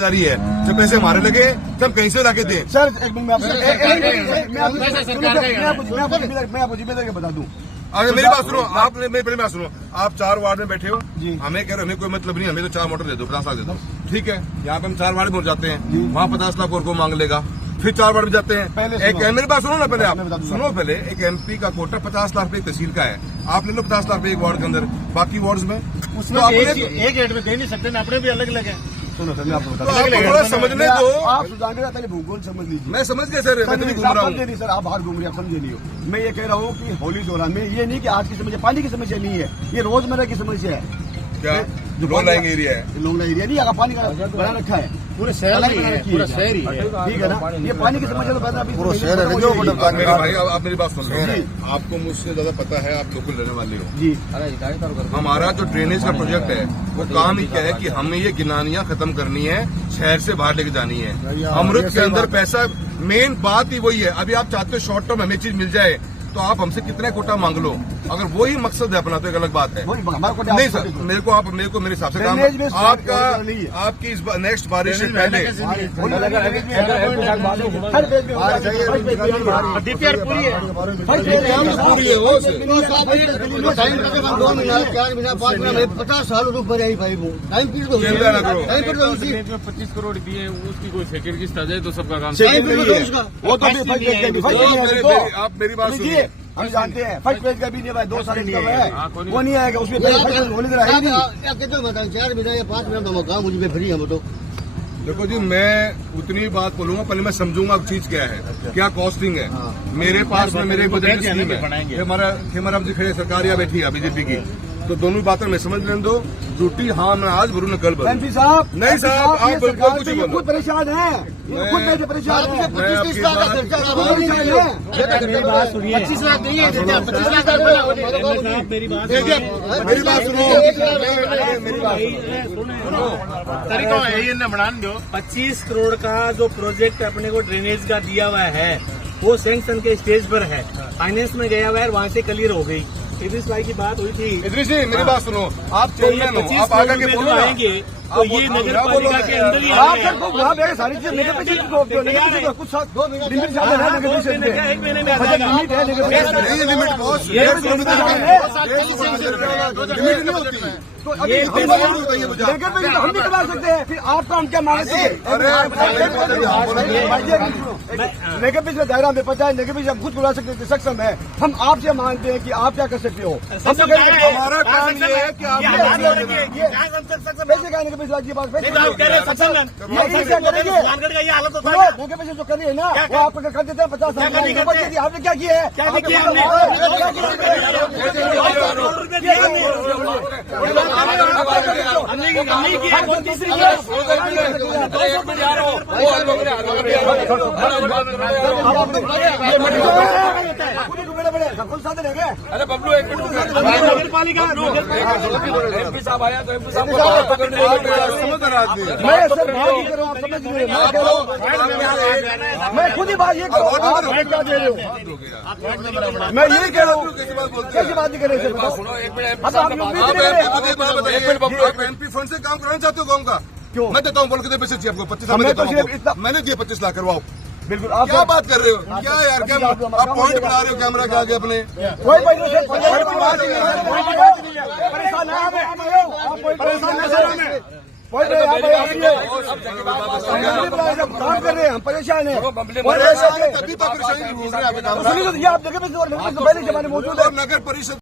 जिम्मेदारी है। जब पैसे हमारे लगे तब कहीं से लाके दें। सर एक मिनट मैं आपको जिम्मेदारी बता दूं। अगर मेरी बात सुनो, आपने मेरी पहली बात सुनो, आप 4 वार्ड में बैठे हो, हमें कह रहे हमें कोई मतलब नहीं, हमें तो 4 मोटर दे दो, 50 लाख दे दो, ठीक है। यहाँ पे हम 4 वार्ड में जाते हैं, वहाँ 50 लाख और को मांग लेगा, फिर 4 वार्ड में जाते हैं। मेरी बात सुनो ना, पहले आप सुनो, पहले एक MP का कोटा 50 लाख रुपए तहसील का है, आप ले लो 50 लाख रुपए एक वार्ड के अंदर, बाकी वार्ड में उसमें एक रेट में दे नहीं सकते ना, अपने भी अलग अलग है। सुनो सर, मैं आपको थोड़ा समझने दो। आप सुधारने पहले भूगोल समझ लीजिए। मैं समझ गया सर, मैं तो नहीं घूम रहा हूँ। नहीं सर, आप बाहर घूम रहे हैं, आप समझे नहीं हो। मैं ये कह रहा हूँ कि होली दौरान में ये नहीं कि आज की समस्या पानी की समस्या नहीं है, ये रोजमर्रा की समस्या है। क्या जो लॉन्ग लाइन एरिया है, लॉन्ग लाइन एरिया नहीं, अगर पानी का बना रखा है, पूरे शहर ही है, पूरा शहर ही है, ठीक है ना। ये पानी की समस्या तो पैदा पूरा शहर है जो मेरे भाई, आप मेरी बात सुन लो, आपको मुझसे ज्यादा पता है, आप लोकल रहने वाले हो जी। हमारा जो ड्रेनेज का प्रोजेक्ट है वो काम ही क्या है कि हमें ये गिनानियां खत्म करनी है, शहर से बाहर लेके जानी है। अमृत के अंदर पैसा, मेन बात ही वही है। अभी आप चाहते हो शॉर्ट टर्म हमें चीज मिल जाए, तो आप हमसे कितने कोटा मांग लो, अगर वही मकसद है अपना तो एक अलग बात है। नहीं सर, मेरे को मेरे हिसाब से काम आपकी इस नेक्स्ट बारिश से पहले DPR पूरी है, 50 साल ऊपर आई भाई, वो टाइम पीरियड 25 करोड़ दिए, उसकी कोई सेकंड की सजा तो सबका काम। आप मेरी बात सुनिए, हम जानते हैं फर्स्ट पेज का भी नहीं भाई, 2 साल का है, वो नहीं आएगा उसमें। 4 महीना या 5 महीना तो काम मुझे फ्री है। तो देखो जी, मैं उतनी बात बोलूंगा, पहले मैं समझूंगा चीज क्या है, क्या कॉस्टिंग है। मेरे पास में मेरे बजट स्कीम है, हमारा जी खड़े सरकार या बैठी है बीजेपी की, तो दोनों बातें मैं समझ लेने दो। ड्यूटी हाँ मैं आज भरू न कल भरू। MP साहब नहीं साहब, आप बिल्कुल कुछ बोलो, खुद परेशान है, खुद परेशान है। 25 लाख सुनिए, 25 लाख नहीं है, 25 लाख मेरी बात सुनो, तरीका है ये न बना दो। 25 करोड़ का जो प्रोजेक्ट अपने को ड्रेनेज का दिया हुआ है वो सैंक्शन के स्टेज पर है, फाइनेंस में गया हुआ है, वहाँ से क्लियर हो गई। इद्रिस भाई की बात हुई थी। इद्रिस जी मेरी बात सुनो, आप चेयरमैन हो, आप आगे के बोलो आएंगे तो ये नगर पालिका के अंदर ही आप सारी चीजें कुछ 2 लिमिट एक महीने में आ जाएगा। लिमिट बॉस, तो अभी हम भी करवा सकते हैं, फिर आपका हम क्या मांगते हैं? नेगेटिव पिछले दायरा में पता है, नेगेटिव हम खुद बुला सकते सक्षम है। हम आपसे मांगते हैं कि आप क्या कर सकते हो। हमारा काम ये है कि आप पैसे का नेगेटिव की बात करेंगे ये हालत होता है। पैसे जो कर रही है ना, वो आप अगर कर देते हैं 50 साल, आपने क्या किया है? अरे बबलू एक मिनट, नगर पालिका MP साहब आया तो MP साहब मैं खुद ही बात ये कह रहा हूँ, मैं यही कह रहा हूँ, कैसी बात नहीं कर रहे MP फंड से काम कराना चाहते हो गाँव का? क्यों? मैं देता हूँ, बोल के पैसे चाहिए आपको 25 लाख, मैंने दिए 25 लाख, करवाओ। बिल्कुल। क्या बात कर रहे हो, क्या यार, क्या आप पॉइंट बना रहे हो कैमरा के आगे अपने? कोई काम कर रहे हैं, हम परेशान है। तभी तो परेशानी ढूंढ रहे हैं। आप देखें पहले जमाने मौजूद है नगर परिषद